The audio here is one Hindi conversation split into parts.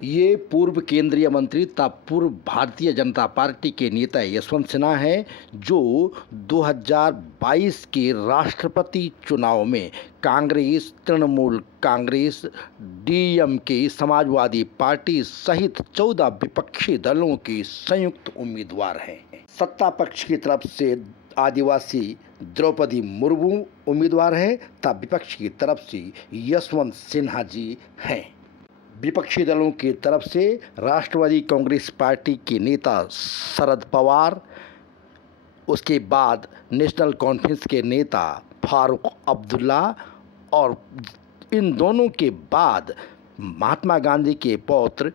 ये पूर्व केंद्रीय मंत्री तथा पूर्व भारतीय जनता पार्टी के नेता यशवंत सिन्हा हैं, जो 2022 के राष्ट्रपति चुनाव में कांग्रेस, तृणमूल कांग्रेस, डीएमके, समाजवादी पार्टी सहित 14 विपक्षी दलों के संयुक्त उम्मीदवार हैं। सत्ता पक्ष की तरफ से आदिवासी द्रौपदी मुर्मू उम्मीदवार हैं तथा विपक्ष की तरफ से यशवंत सिन्हा जी हैं। विपक्षी दलों की तरफ से राष्ट्रवादी कांग्रेस पार्टी के नेता शरद पवार, उसके बाद नेशनल कॉन्फ्रेंस के नेता फारूक अब्दुल्ला और इन दोनों के बाद महात्मा गांधी के पौत्र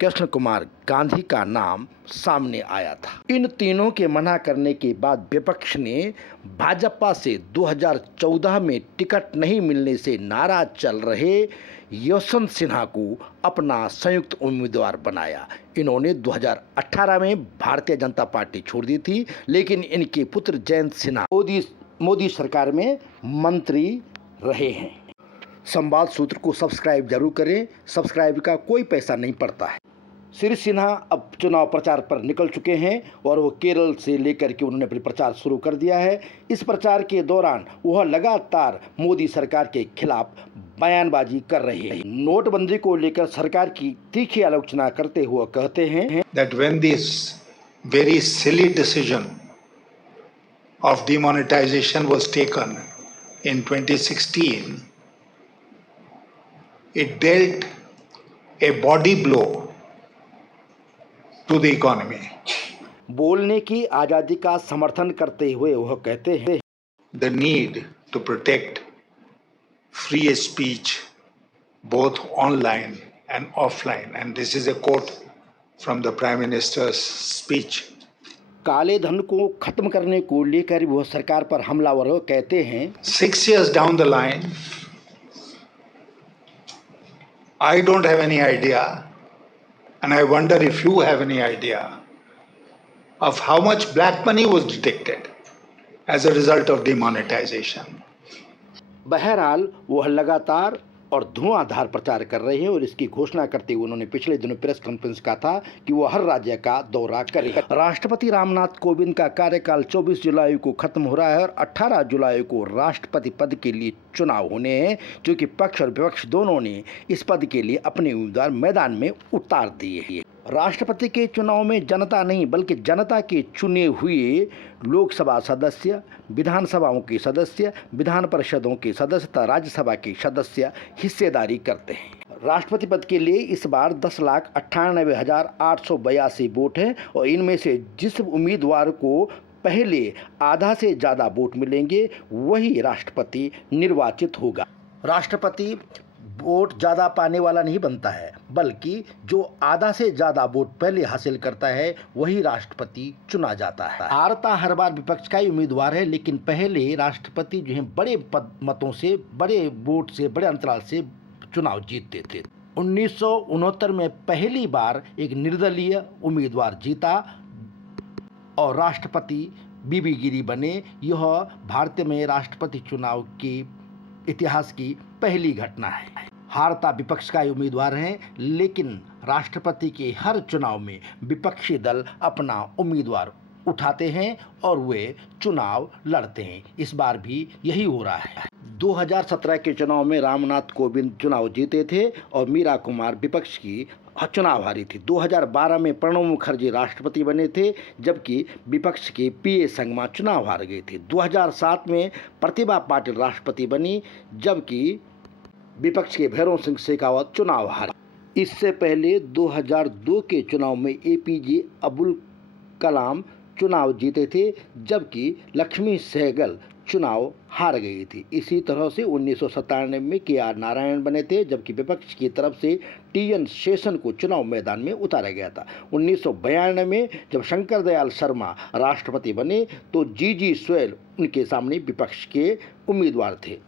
कृष्ण कुमार गांधी का नाम सामने आया था। इन तीनों के मना करने के बाद विपक्ष ने भाजपा से 2014 में टिकट नहीं मिलने से नाराज चल रहे यशवंत सिन्हा को अपना संयुक्त उम्मीदवार बनाया। इन्होंने 2018 में भारतीय जनता पार्टी छोड़ दी थी, लेकिन इनके पुत्र जयंत सिन्हा मोदी सरकार में मंत्री रहे हैं। संवाद सूत्र को सब्सक्राइब जरूर करें, सब्सक्राइब का कोई पैसा नहीं पड़ता है। श्री सिन्हा अब चुनाव प्रचार पर निकल चुके हैं और वो केरल से लेकर के उन्होंने अपना प्रचार शुरू कर दिया है। इस प्रचार के दौरान वह लगातार मोदी सरकार के खिलाफ बयानबाजी कर रहे हैं। नोटबंदी को लेकर सरकार की तीखी आलोचना करते हुए कहते हैं that when this very silly decision of demonetization was taken in 2016, it dealt a body blow to the economy. बोलने की आज़ादी का समर्थन करते हुए वह कहते हैं The need to protect free speech both online and offline, and this is a quote from the Prime Minister's speech. काले धन को खत्म करने को लेकर वह सरकार पर हमलावर हो कहते हैं 6 years down the line, I don't have any idea, and I wonder if you have any idea of how much black money was detected as a result of demonetization. बहरहाल वह लगातार और धुआंधार प्रचार कर रहे हैं और इसकी घोषणा करते हुए उन्होंने पिछले दिनों प्रेस कॉन्फ्रेंस कहा था कि वो हर राज्य का दौरा करेगा। राष्ट्रपति रामनाथ कोविंद का कार्यकाल 24 जुलाई को खत्म हो रहा है और 18 जुलाई को राष्ट्रपति पद के लिए चुनाव होने हैं, जो कि पक्ष और विपक्ष दोनों ने इस पद के लिए अपने उम्मीदवार मैदान में उतार दिए हैं। राष्ट्रपति के चुनाव में जनता नहीं बल्कि जनता के चुने हुए लोकसभा सदस्य, विधानसभाओं के सदस्य, विधान परिषदों के सदस्य तथा राज्यसभा के सदस्य हिस्सेदारी करते हैं। राष्ट्रपति पद के लिए इस बार 10,98,882 वोट हैं और इनमें से जिस उम्मीदवार को पहले आधा से ज़्यादा वोट मिलेंगे वही राष्ट्रपति निर्वाचित होगा। राष्ट्रपति वोट ज़्यादा पाने वाला नहीं बनता है, बल्कि जो आधा से ज़्यादा वोट पहले हासिल करता है वही राष्ट्रपति चुना जाता है। हारता हर बार विपक्ष का ही उम्मीदवार है, लेकिन पहले राष्ट्रपति जो हैं बड़े मतों से, बड़े वोट से, बड़े अंतराल से चुनाव जीतते थे। 1969 में पहली बार एक निर्दलीय उम्मीदवार जीता और राष्ट्रपति बीबी गिरी बने। यह भारत में राष्ट्रपति चुनाव के इतिहास की पहली घटना है। हारता विपक्ष का उम्मीदवार हैं, लेकिन राष्ट्रपति के हर चुनाव में विपक्षी दल अपना उम्मीदवार उठाते हैं और वे चुनाव लड़ते हैं। इस बार भी यही हो रहा है। 2017 के चुनाव में रामनाथ कोविंद चुनाव जीते थे और मीरा कुमार विपक्ष की चुनाव हारी थी। 2012 में प्रणब मुखर्जी राष्ट्रपति बने थे, जबकि विपक्ष के पीए संगमा चुनाव हार गए थे। 2007 में प्रतिभा पाटिल राष्ट्रपति बनी, जबकि विपक्ष के भैरव सिंह शेखावत चुनाव हारे। इससे पहले 2002 के चुनाव में एपीजे अब्दुल कलाम चुनाव जीते थे, जबकि लक्ष्मी सहगल चुनाव हार गई थी। इसी तरह से 1997 में केआर नारायण बने थे, जबकि विपक्ष की तरफ से टीएन शेषन को चुनाव मैदान में उतारा गया था। 1992 में जब शंकर दयाल शर्मा राष्ट्रपति बने तो जीजी सोयल उनके सामने विपक्ष के उम्मीदवार थे।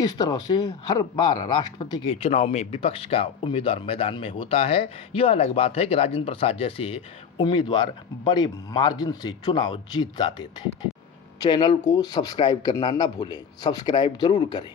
इस तरह से हर बार राष्ट्रपति के चुनाव में विपक्ष का उम्मीदवार मैदान में होता है। यह अलग बात है कि राजेंद्र प्रसाद जैसे उम्मीदवार बड़े मार्जिन से चुनाव जीत जाते थे। चैनल को सब्सक्राइब करना ना भूलें, सब्सक्राइब जरूर करें।